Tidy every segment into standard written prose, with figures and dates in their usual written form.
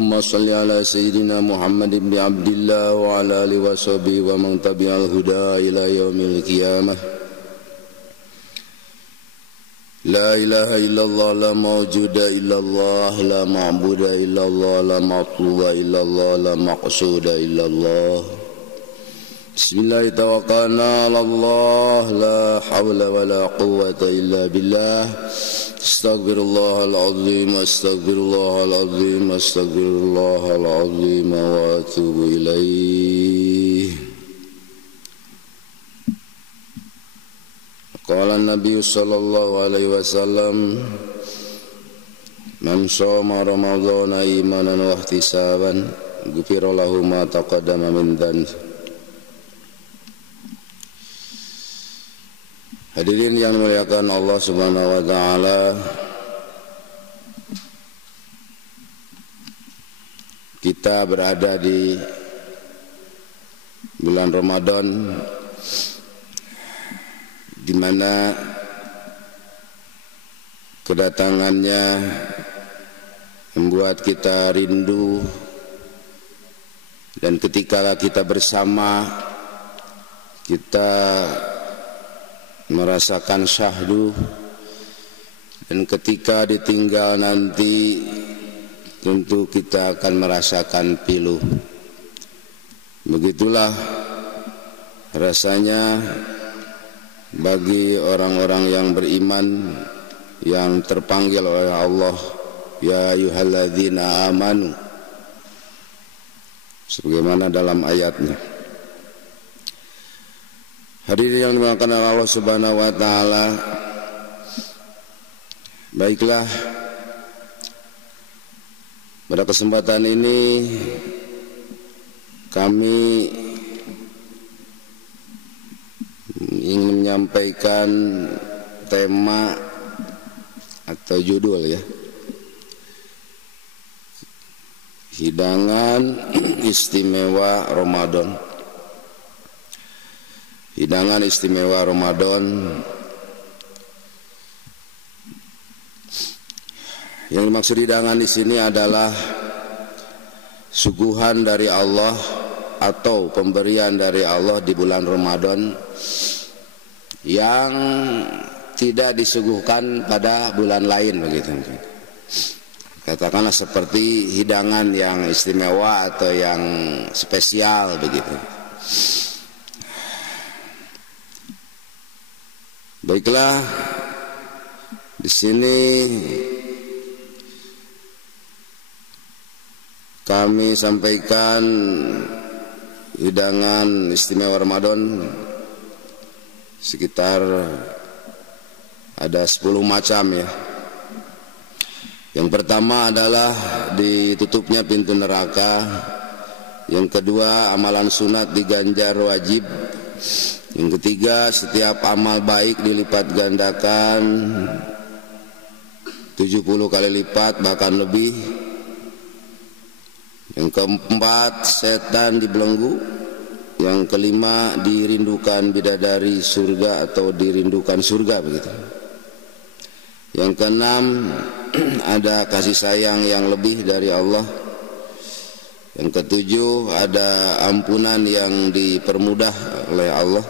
Allahumma salli ala Sayyidina Muhammad ibn Abdillah wa ala alihi wa sahbihi wa man tabi'al huda ila yaumil qiyamah. La ilaha illallah, la mawjuda illallah, la ma'buda illallah, la matluba illallah, la maqsuda illallah. Bismillah tawakkalna ala Allah, la hawla wa la quwwata illa billah. Astaghfirullahal azim, astaghfirullahal azim, astaghfirullahal azim wa atubu ilaih. Qala Nabi sallallahu alaihi wasallam, man shoma ramadhana imanan wa ihtisaban ghufira lahu ma taqaddama min dhanbi. Hadirin yang dimuliakan Allah Subhanahu wa taala, kita berada di bulan Ramadan di mana kedatangannya membuat kita rindu, dan ketika kita bersama kita merasakan syahdu, dan ketika ditinggal nanti tentu kita akan merasakan pilu. Begitulah rasanya bagi orang-orang yang beriman yang terpanggil oleh Allah, ya ayyuhalladzina amanu, sebagaimana dalam ayatnya. Hadirin yang dimuliakan Allah Subhanahu wa taala, baiklah, pada kesempatan ini kami ingin menyampaikan tema atau judul, ya, hidangan istimewa Ramadan. Hidangan istimewa Ramadan. Yang dimaksud hidangan di sini adalah suguhan dari Allah atau pemberian dari Allah di bulan Ramadan yang tidak disuguhkan pada bulan lain, begitu. Katakanlah seperti hidangan yang istimewa atau yang spesial, begitu. Baiklah, di sini kami sampaikan hidangan istimewa Ramadan sekitar ada 10 macam, ya. Yang pertama adalah ditutupnya pintu neraka. Yang kedua, amalan sunat diganjar wajib. Yang ketiga, setiap amal baik dilipat gandakan 70 kali lipat, bahkan lebih. Yang keempat, setan dibelenggu. Yang kelima, dirindukan bidadari surga atau dirindukan surga, begitu. Yang keenam, ada kasih sayang yang lebih dari Allah. Yang ketujuh, ada ampunan yang dipermudah oleh Allah.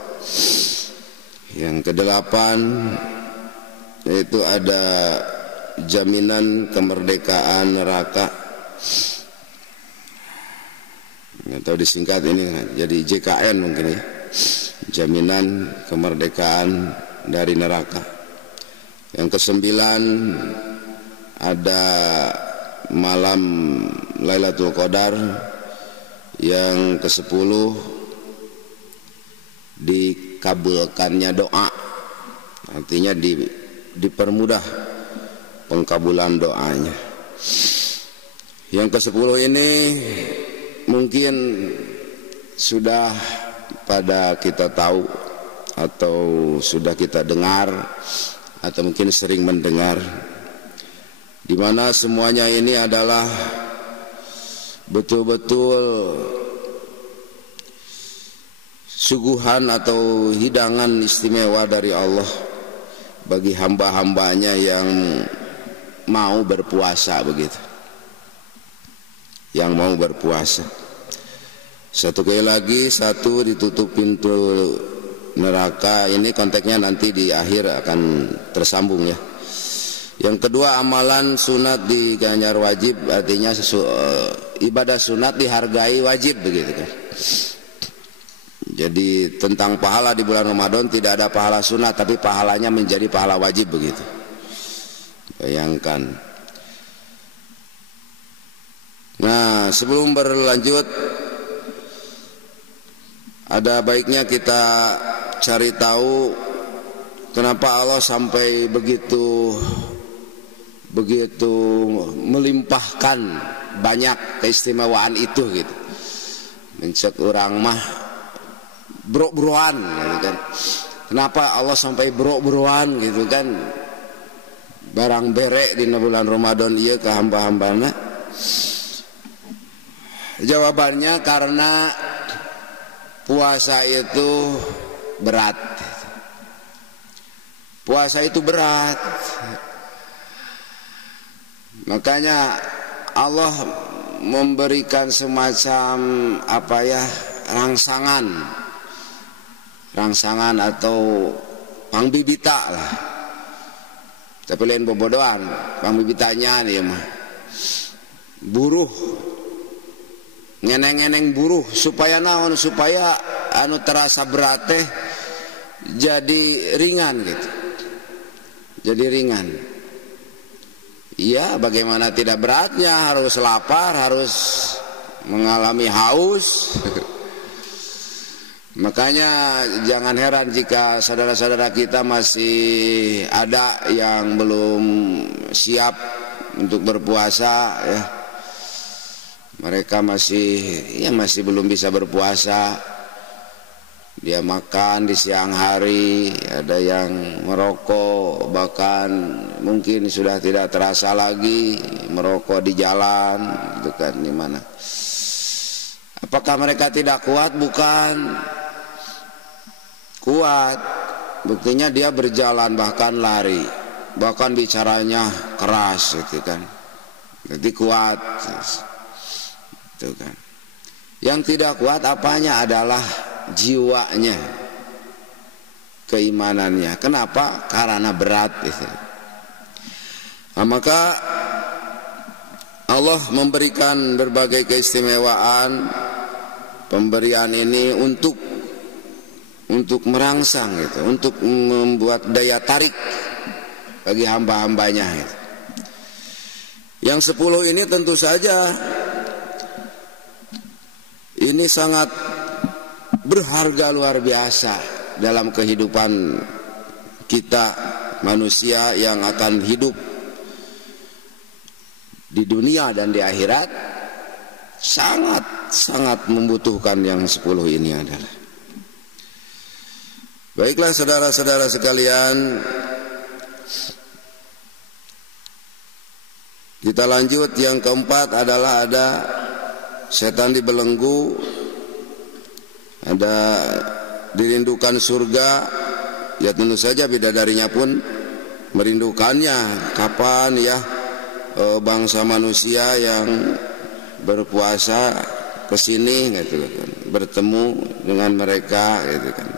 Yang kedelapan, yaitu ada jaminan kemerdekaan neraka, atau disingkat ini jadi JKN mungkin, ya, jaminan kemerdekaan dari neraka. Yang kesembilan, ada malam Lailatul Qadar. Yang ke-10, dikabulkannya doa, artinya dipermudah pengkabulan doanya. Yang ke-10 ini mungkin sudah pada kita tahu atau sudah kita dengar atau mungkin sering mendengar, di mana semuanya ini adalah betul-betul suguhan atau hidangan istimewa dari Allah bagi hamba-hambanya yang mau berpuasa, begitu. yang mau berpuasa. Satu kali lagi, satu ditutup pintu neraka. Ini konteksnya nanti di akhir akan tersambung ya. Yang kedua, amalan sunat diganjar wajib, artinya ibadah sunat dihargai wajib begitu kan. Jadi tentang pahala di bulan Ramadan tidak ada pahala sunat, tapi pahalanya menjadi pahala wajib begitu. Bayangkan. Nah, sebelum berlanjut, ada baiknya kita cari tahu kenapa Allah sampai begitu melimpahkan banyak keistimewaan itu gitu. Mencek orang mah bro-broan gitu kan. Kenapa Allah sampai bro-broan gitu kan? Barang berek di bulan Ramadan ieu ka hamba-hambana. Jawabannya karena puasa itu berat. Puasa itu berat. Makanya Allah memberikan semacam rangsangan atau pangbibita lah. Tapi lain bobodohan, pangbibitanya nih mah buruh, ngeneng-ngeneng buruh supaya naon, supaya anu terasa berat teh jadi ringan gitu, jadi ringan. Iya, bagaimana tidak beratnya, harus lapar, harus mengalami haus. Makanya jangan heran jika saudara-saudara kita masih ada yang belum siap untuk berpuasa ya. Mereka masih belum bisa berpuasa. Dia makan di siang hari, ada yang merokok, bahkan mungkin sudah tidak terasa lagi merokok di jalan, itu kan di mana. Apakah mereka tidak kuat? Bukan. Kuat. Buktinya dia berjalan, bahkan lari, bahkan bicaranya keras gitu kan. Jadi kuat. Itu kan. Yang tidak kuat apanya adalah jiwanya, keimanannya. Kenapa? Karena berat itu. Nah, maka Allah memberikan berbagai keistimewaan pemberian ini untuk merangsang gitu, untuk membuat daya tarik bagi hamba-hambanya gitu. Yang 10 ini tentu saja ini sangat berharga luar biasa dalam kehidupan kita manusia yang akan hidup di dunia dan di akhirat. Sangat membutuhkan yang 10 ini adalah. Baiklah saudara-saudara sekalian, kita lanjut. Yang keempat adalah ada setan dibelenggu, ada dirindukan surga. Ya tentu saja bidadarinya pun merindukannya. Kapan ya bangsa manusia yang berpuasa kesini gitu kan, bertemu dengan mereka gitu kan.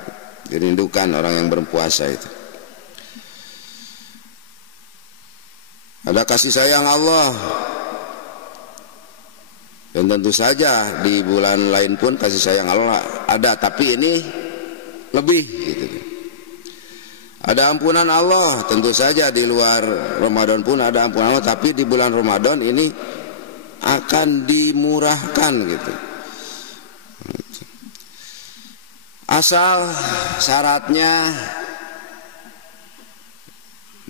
Dirindukan orang yang berpuasa itu. Ada kasih sayang Allah. Dan tentu saja di bulan lain pun kasih sayang Allah ada, tapi ini lebih gitu. Ada ampunan Allah, tentu saja di luar Ramadan pun ada ampunan Allah, tapi di bulan Ramadan ini akan dimurahkan gitu. Asal syaratnya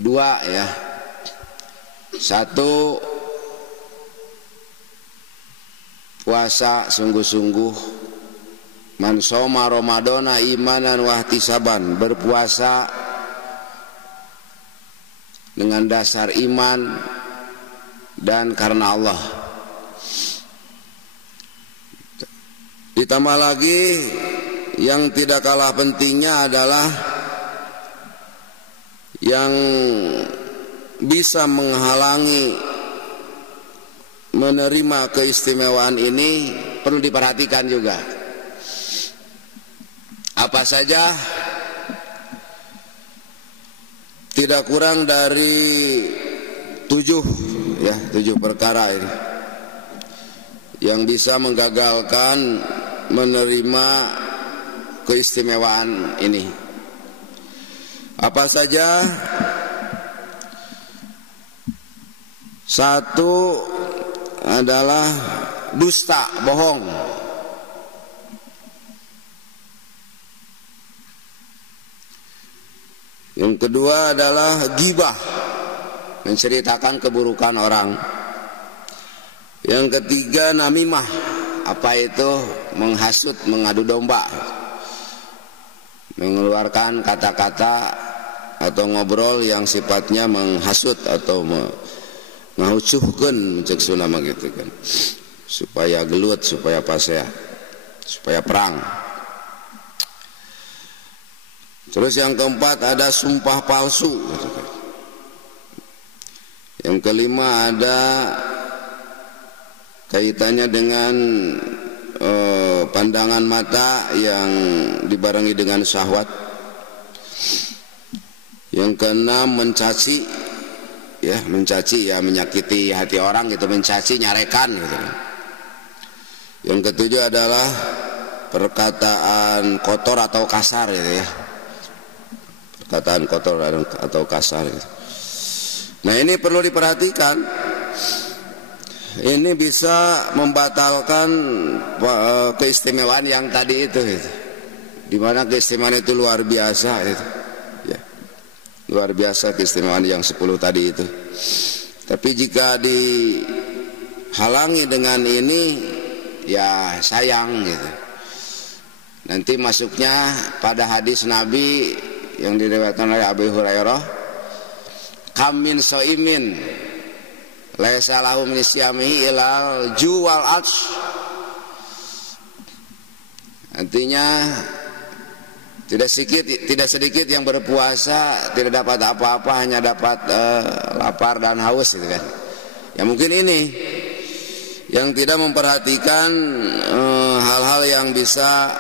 2 ya. 1, puasa sungguh-sungguh. Man shoma ramadhana imanan wa ihtisaban, berpuasa dengan dasar iman dan karena Allah. Ditambah lagi yang tidak kalah pentingnya adalah yang bisa menghalangi menerima keistimewaan ini perlu diperhatikan juga. Apa saja? Tidak kurang dari 7 perkara ini yang bisa menggagalkan menerima keistimewaan ini. Apa saja? 1 adalah dusta, bohong. Yang kedua adalah ghibah, menceritakan keburukan orang. Yang ketiga namimah, apa itu? Menghasut, mengadu domba, mengeluarkan kata-kata atau ngobrol yang sifatnya menghasut atau ngahucuhkeun cek sunama gitu kan, supaya gelut, supaya pasea, supaya perang. Terus yang keempat ada sumpah palsu gitu kan. Yang kelima ada kaitannya dengan pandangan mata yang dibarengi dengan syahwat. Yang keenam mencaci, mencaci menyakiti hati orang gitu, mencaci, nyarekan gitu. Yang ketujuh adalah perkataan kotor atau kasar gitu ya, perkataan kotor atau kasar gitu. Nah ini perlu diperhatikan. Ini bisa membatalkan keistimewaan yang tadi itu gitu. Dimana keistimewaan itu luar biasa gitu. Luar biasa keistimewaan yang 10 tadi itu. Tapi jika dihalangi dengan ini, ya sayang gitu. Nanti masuknya pada hadis Nabi yang diriwayatkan oleh Abu Hurairah, kam min soimin laisa lahu min siyamihi ilal juwal atsh. Artinya tidak sedikit yang berpuasa tidak dapat apa-apa, hanya dapat lapar dan haus gitu kan. Ya mungkin ini yang tidak memperhatikan hal-hal yang bisa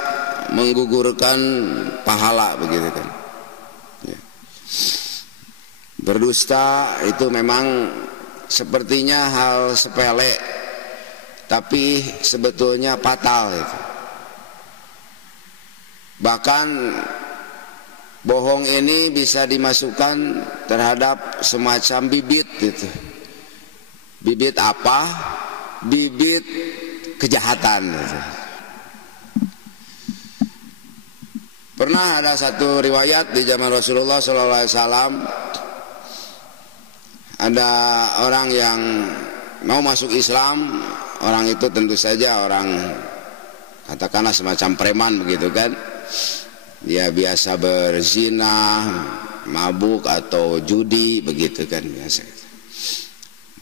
menggugurkan pahala begitu kan. Ya. Berdusta itu memang sepertinya hal sepele, tapi sebetulnya fatal itu. Bahkan bohong ini bisa dimasukkan terhadap semacam bibit gitu. Bibit apa? Bibit kejahatan gitu. Pernah ada satu riwayat di zaman Rasulullah SAW, ada orang yang mau masuk Islam. Orang itu tentu saja orang katakanlah semacam preman begitu kan. Dia biasa berzina, mabuk atau judi begitu kan biasa.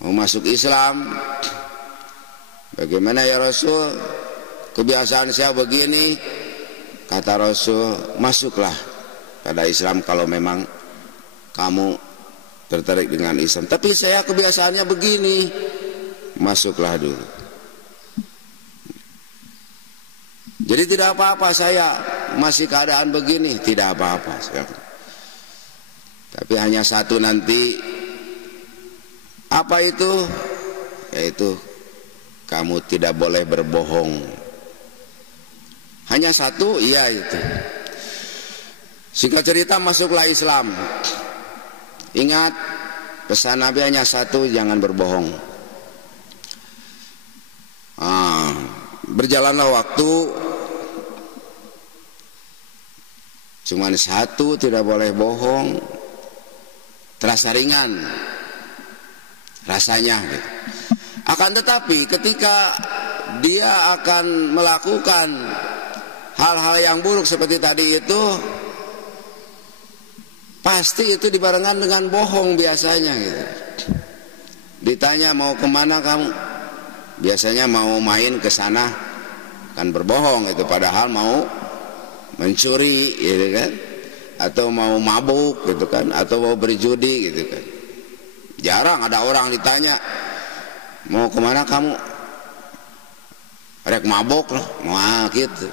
Mau masuk Islam, bagaimana ya Rasul? Kebiasaan saya begini. Kata Rasul, masuklah pada Islam kalau memang kamu tertarik dengan Islam. Tapi saya kebiasaannya begini. Masuklah dulu. Jadi tidak apa-apa, saya masih keadaan begini, tidak apa-apa. Tapi hanya satu nanti, apa itu? Yaitu kamu tidak boleh berbohong. Hanya satu, iya itu. Singkat cerita masuklah Islam. Ingat, pesan Nabi hanya satu, jangan berbohong. Berjalanlah waktu. Cuman satu, tidak boleh bohong. Terasa ringan rasanya gitu. Akan tetapi ketika dia akan melakukan hal-hal yang buruk seperti tadi itu, pasti itu dibarengan dengan bohong biasanya gitu. Ditanya mau kemana kamu, biasanya mau main ke sana, kan berbohong itu, padahal mau mencuri gitu kan, atau mau mabuk gitu kan, atau mau berjudi gitu kan. Jarang ada orang ditanya mau kemana kamu? Rek mabok lah, mau gitu.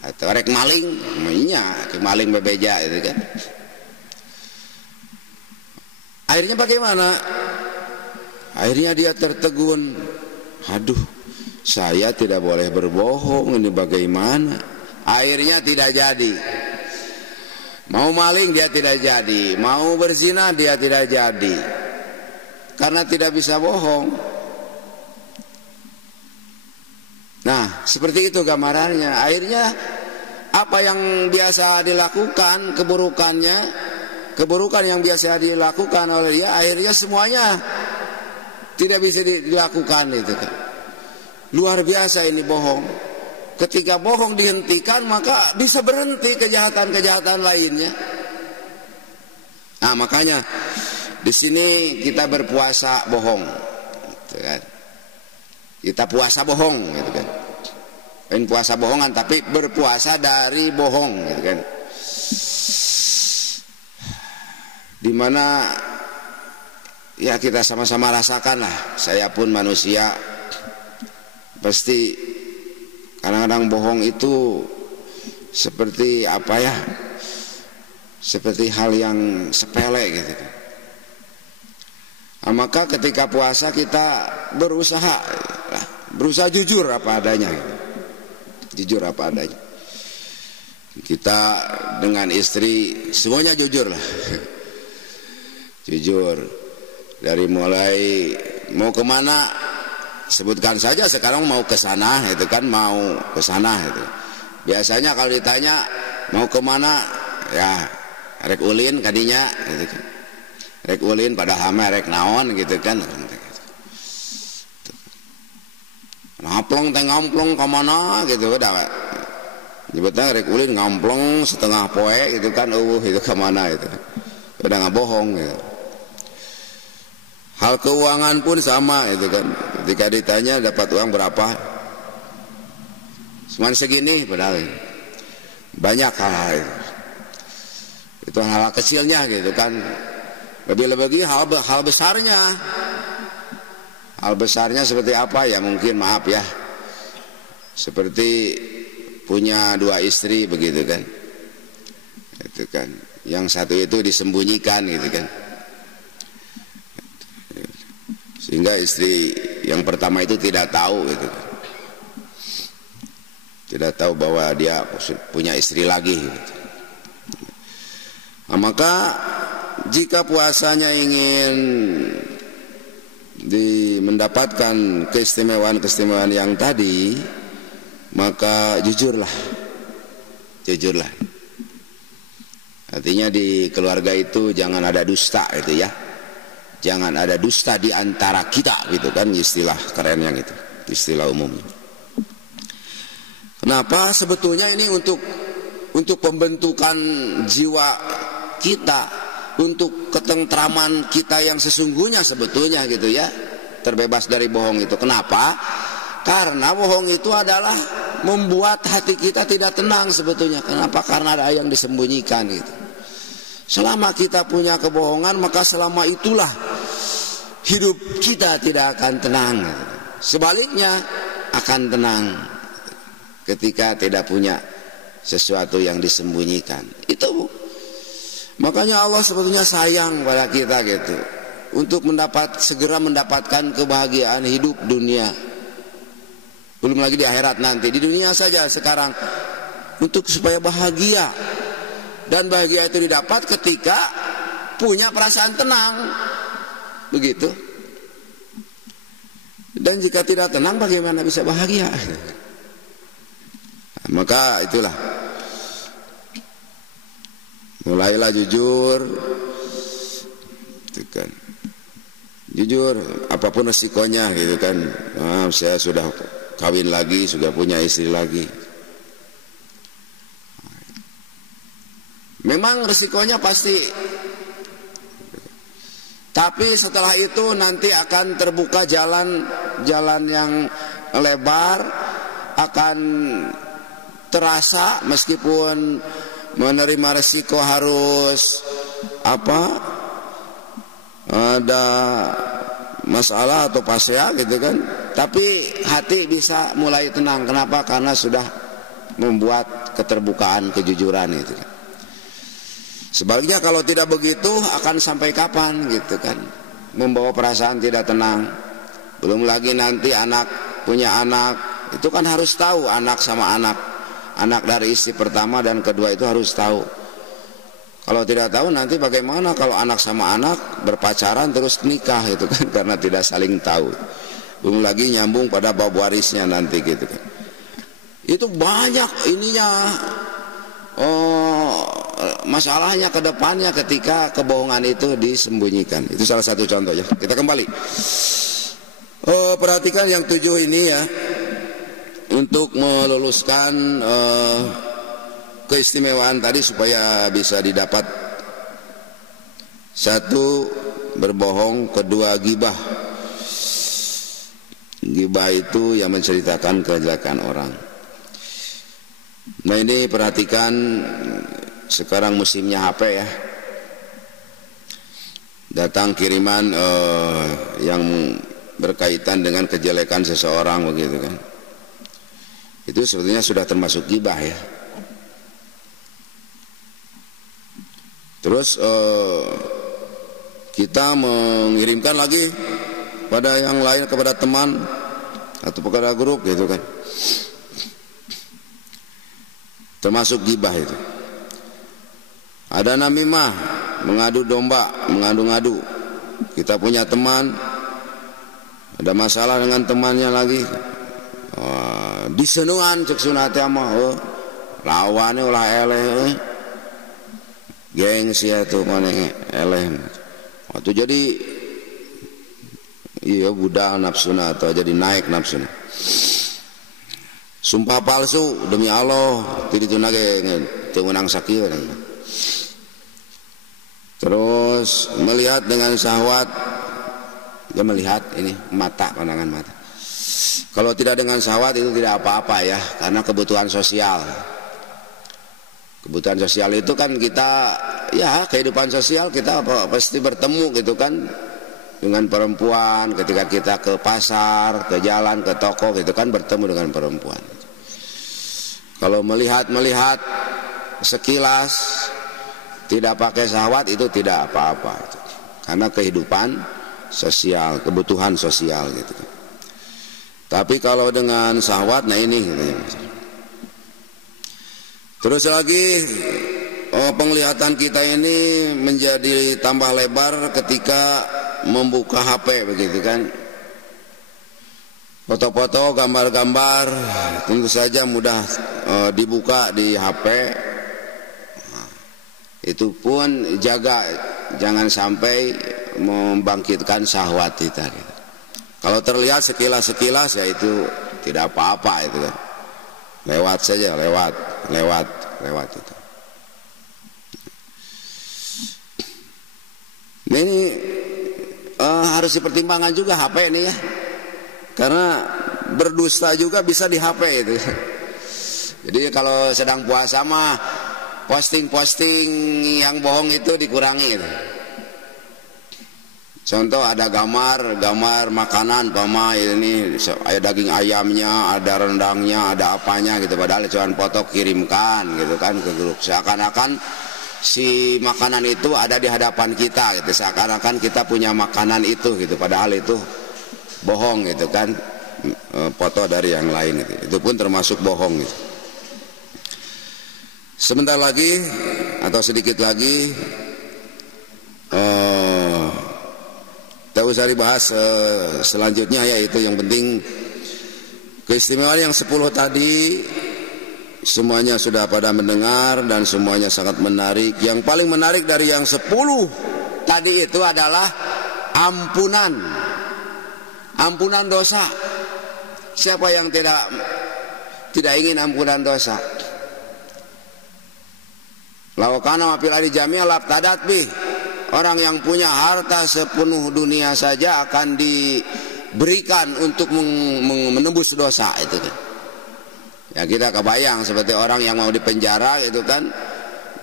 Atau rek maling, iya, maling bebeja itu kan. Akhirnya bagaimana? Akhirnya dia tertegun. Aduh, saya tidak boleh berbohong, ini bagaimana? Akhirnya tidak jadi. Mau maling dia tidak jadi, mau berzina dia tidak jadi, karena tidak bisa bohong. Nah, seperti itu gambarannya. Akhirnya apa yang biasa dilakukan, keburukan yang biasa dilakukan oleh dia, akhirnya semuanya tidak bisa dilakukan itu kan. Luar biasa ini bohong. Ketika bohong dihentikan, maka bisa berhenti kejahatan-kejahatan lainnya. Nah, makanya di sini kita berpuasa bohong, gitu kan. Kita puasa bohong, gitu kan. Bukan puasa bohongan, tapi berpuasa dari bohong, gitu kan. Dimana ya kita sama-sama rasakan lah. Saya pun manusia, pasti kadang-kadang bohong itu seperti apa ya? Seperti hal yang sepele gitu. Nah, maka ketika puasa kita berusaha jujur apa adanya. Jujur apa adanya. Kita dengan istri semuanya jujur lah. Jujur. Dari mulai mau kemana, sebutkan saja sekarang mau ke sana, itu kan mau ke sana itu. Biasanya kalau ditanya mau kemana, ya rek ulin kadinya, gitu kan. Rek ulin pada hame rek naon gitu kan. Ngamplong teh ngamplong kemana gitu udah. Nyebutnya rek ulin ngamplong setengah poe gitu kan, itu kemana itu. Udah nggak bohong gitu. Hal keuangan pun sama itu kan. Ketika ditanya dapat uang berapa, cuman segini, padahal banyak hal itu hal kecilnya gitu kan. Lebih-lebih hal besarnya. Hal besarnya seperti apa ya, mungkin maaf ya, seperti punya 2 istri begitu kan. Itu kan, yang satu itu disembunyikan gitu kan. Sehingga istri yang pertama itu tidak tahu gitu. Tidak tahu bahwa dia punya istri lagi gitu. Nah, maka jika puasanya ingin mendapatkan keistimewaan-keistimewaan yang tadi, maka jujurlah. Jujurlah. Artinya di keluarga itu jangan ada dusta itu ya. Jangan ada dusta di antara kita gitu kan, istilah keren yang itu, istilah umumnya. Kenapa? Sebetulnya ini untuk pembentukan jiwa kita, untuk ketentraman kita yang sesungguhnya sebetulnya gitu ya, terbebas dari bohong itu. Kenapa? Karena bohong itu adalah membuat hati kita tidak tenang sebetulnya. Kenapa? Karena ada yang disembunyikan gitu. Selama kita punya kebohongan, maka selama itulah hidup kita tidak akan tenang. Sebaliknya akan tenang ketika tidak punya sesuatu yang disembunyikan. Itu makanya Allah sebetulnya sayang pada kita gitu, untuk segera mendapatkan kebahagiaan hidup dunia. Belum lagi di akhirat nanti, di dunia saja sekarang, untuk supaya bahagia. Dan bahagia itu didapat ketika punya perasaan tenang. Begitu. Dan jika tidak tenang, bagaimana bisa bahagia? Nah, maka itulah. Mulailah jujur. Itu kan. Jujur, apapun resikonya gitu kan. Nah, saya sudah kawin lagi, sudah punya istri lagi. Memang resikonya pasti, tapi setelah itu nanti akan terbuka jalan yang lebar, akan terasa meskipun menerima resiko harus ada masalah atau pasya gitu kan, tapi hati bisa mulai tenang. Kenapa? Karena sudah membuat keterbukaan, kejujuran itu kan. Sebaliknya kalau tidak begitu akan sampai kapan gitu kan, membawa perasaan tidak tenang. Belum lagi nanti anak punya anak, itu kan harus tahu anak sama anak, anak dari istri pertama dan kedua itu harus tahu. Kalau tidak tahu nanti bagaimana kalau anak sama anak berpacaran terus nikah itu kan, karena tidak saling tahu. Belum lagi nyambung pada bab warisnya nanti gitu kan. Itu banyak ininya, masalahnya ke depannya ketika kebohongan itu disembunyikan. Itu salah satu contoh ya. Kita kembali. Perhatikan yang 7 ini ya, untuk meluluskan keistimewaan tadi supaya bisa didapat. 1, berbohong. 2, gibah. Gibah itu yang menceritakan kejelekan orang. Nah ini perhatikan, sekarang musimnya HP ya. Datang kiriman yang berkaitan dengan kejelekan seseorang begitu kan. Itu sebetulnya sudah termasuk gibah ya. Terus kita mengirimkan lagi pada yang lain, kepada teman atau kepada grup gitu kan, termasuk gibah itu. Ada namimah, mengadu domba, mengadu-ngadu. Kita punya teman, ada masalah dengan temannya lagi, disenuan cek sunate mah, lawannya ulah eleh, gengsi itu mana eleh. Waktu jadi iya budak nafsuna atau jadi naik nafsuna. Sumpah palsu demi Allah, tidak nage temenang sakit. Terus melihat dengan syahwat, dia melihat ini mata, pandangan mata. Kalau tidak dengan syahwat itu tidak apa-apa ya, karena kebutuhan sosial. Kebutuhan sosial itu kan kita, ya kehidupan sosial kita pasti bertemu gitu kan dengan perempuan. Ketika kita ke pasar, ke jalan, ke toko gitu kan bertemu dengan perempuan. Kalau melihat sekilas tidak pakai syahwat itu tidak apa-apa, karena kehidupan sosial, kebutuhan sosial gitu. Tapi kalau dengan syahwat, nah ini gitu. Terus lagi penglihatan kita ini menjadi tambah lebar ketika membuka HP begitu kan. Foto-foto, gambar-gambar tentu saja mudah dibuka di HP. Itu pun jaga jangan sampai membangkitkan syahwat kita gitu. Kalau terlihat sekilas ya itu tidak apa-apa itu kan. Lewat saja, lewat itu. Ini harus dipertimbangkan juga HP ini ya. Karena berdusta juga bisa di HP itu. Jadi kalau sedang puasa mah posting-posting yang bohong itu dikurangi itu. Contoh ada gambar makanan, pama ini ada daging ayamnya, ada rendangnya, ada apanya gitu. Padahal cuma foto kirimkan gitu kan ke grup. Seakan-akan si makanan itu ada di hadapan kita gitu. Seakan-akan kita punya makanan itu gitu. Padahal itu bohong gitu kan, foto dari yang lain gitu. Itu pun termasuk bohong gitu. Sebentar lagi atau sedikit lagi tak usah dibahas selanjutnya, yaitu yang penting keistimewaan yang 10 tadi semuanya sudah pada mendengar dan semuanya sangat menarik. Yang paling menarik dari yang 10 tadi itu adalah ampunan dosa. Siapa yang tidak ingin ampunan dosa? Laukana mafil ardi jami'a labtadat bih. Orang yang punya harta sepenuh dunia saja akan diberikan untuk menembus dosa itu kan. Ya kita kebayang seperti orang yang mau dipenjara itu kan,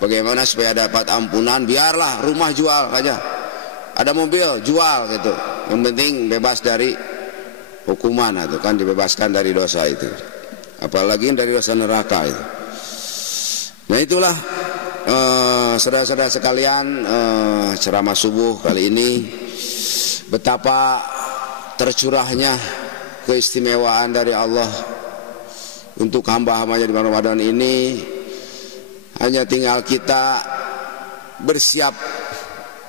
bagaimana supaya dapat ampunan? Biarlah rumah jual aja, ada mobil jual gitu, yang penting bebas dari hukuman atau kan, dibebaskan dari dosa itu, apalagi dari dosa neraka itu. Nah itulah saudara-saudara sekalian, ceramah subuh kali ini betapa tercurahnya keistimewaan dari Allah untuk hamba-hambanya di bulan Ramadan ini. Hanya tinggal kita bersiap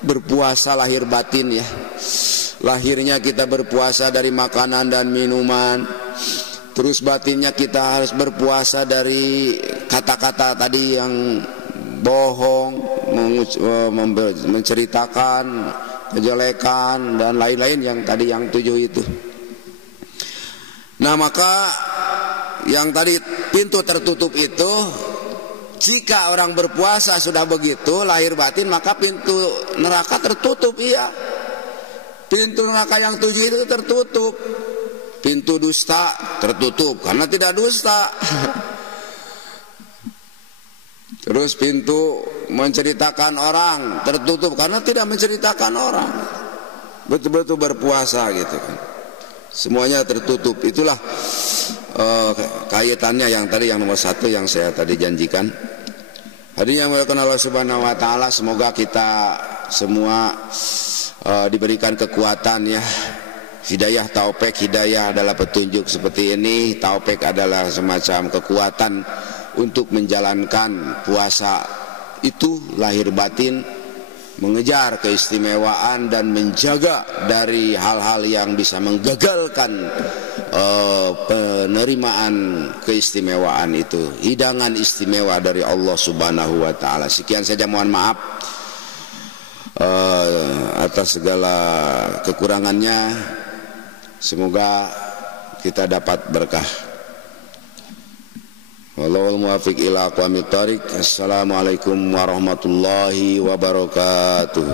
berpuasa lahir batin ya. Lahirnya kita berpuasa dari makanan dan minuman, terus batinnya kita harus berpuasa dari kata-kata tadi yang bohong, menceritakan kejelekan dan lain-lain yang tadi yang 7 itu. Nah maka yang tadi pintu tertutup itu, jika orang berpuasa sudah begitu lahir batin, maka pintu neraka tertutup. Iya, pintu neraka yang 7 itu tertutup. Pintu dusta tertutup karena tidak dusta. Terus pintu menceritakan orang tertutup karena tidak menceritakan orang. Betul-betul berpuasa gitu kan, semuanya tertutup. Itulah kaitannya yang tadi, yang nomor 1 yang saya tadi janjikan. Hadirin yang dimuliakan Allah Subhanahu wa taala, semoga kita semua diberikan kekuatan ya. Hidayah taufik, hidayah adalah petunjuk seperti ini, taufik adalah semacam kekuatan untuk menjalankan puasa itu lahir batin, mengejar keistimewaan dan menjaga dari hal-hal yang bisa menggagalkan penerimaan keistimewaan itu, hidangan istimewa dari Allah Subhanahu wa taala. Sekian saja, mohon maaf atas segala kekurangannya. Semoga kita dapat berkah. Wallahul muwaffiq ila aqwamit thoriq. Assalamualaikum warahmatullahi wabarakatuh.